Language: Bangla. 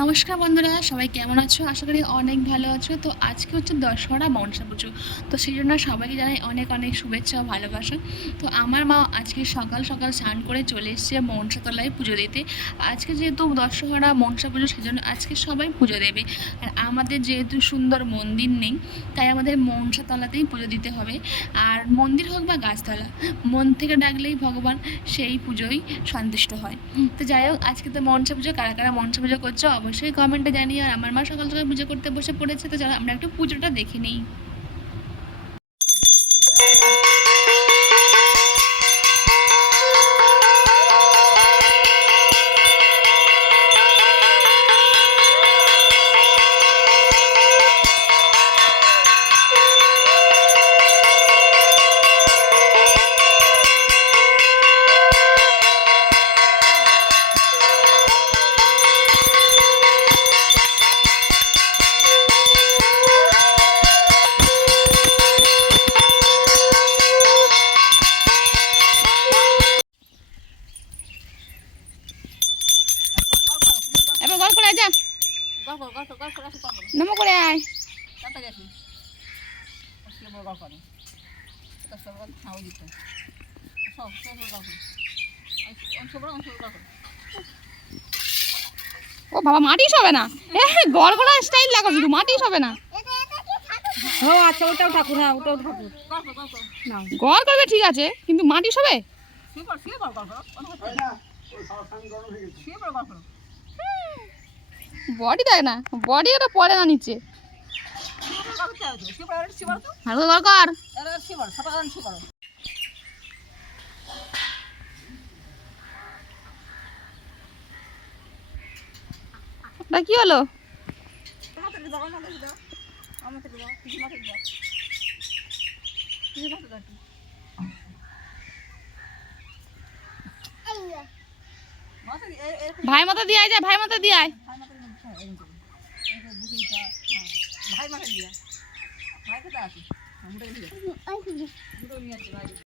নমস্কার বন্ধুরা, সবাই কেমন আছো? আশা করি অনেক ভালো আছো। তো আজকে হচ্ছে দশহরা মনসা পুজো। তো সেই জন্য সবাইকে জানাই অনেক অনেক শুভেচ্ছা ও ভালোবাসা। তো আমার মা আজকে সকাল সকাল স্নান করে চলে এসছে মনসাতলায় পুজো দিতে। আজকে যেহেতু দশহরা মনসা পুজো, সেই জন্য আজকে সবাই পুজো দেবে। আর আমাদের যেহেতু সুন্দর মন্দির নেই, তাই আমাদের মনসাতলাতেই পুজো দিতে হবে। আর মন্দির হোক বা গাছতলা, মন থেকে ডাকলেই ভগবান সেই পুজোই সন্তুষ্ট হয়। তো যাই হোক, আজকে তো মনসা পুজো, কারা কারা মনসা পুজো করছ অবশ্যই কমেন্টে জানিয়ে আর আমার মা সকাল সকাল পুজো করতে বসে পড়েছে, তো চলো আমরা একটু পুজোটা দেখে নিই। গল করে যা। নমো করে আয়। ও বাবা মাটিস হবে না। এ গড় গড়া স্টাইল লাগা শুধু মাটিস হবে না। ও আচ্ছা ওটাও ঠাকুর হ্যাঁ ওটাও ঠাকুর। নাও। গড় করবে ঠিক আছে কিন্তু মাটিস হবে বডি দেখ না। বডি ওটা পরে না নিচে। হালকা গড় কর। ওটা কি হলো? ভাই মতো দিয়ে আয় যা, ভাই মতো দিয়ে ভাই মাকে দিয়া ভাই কোথায় আছে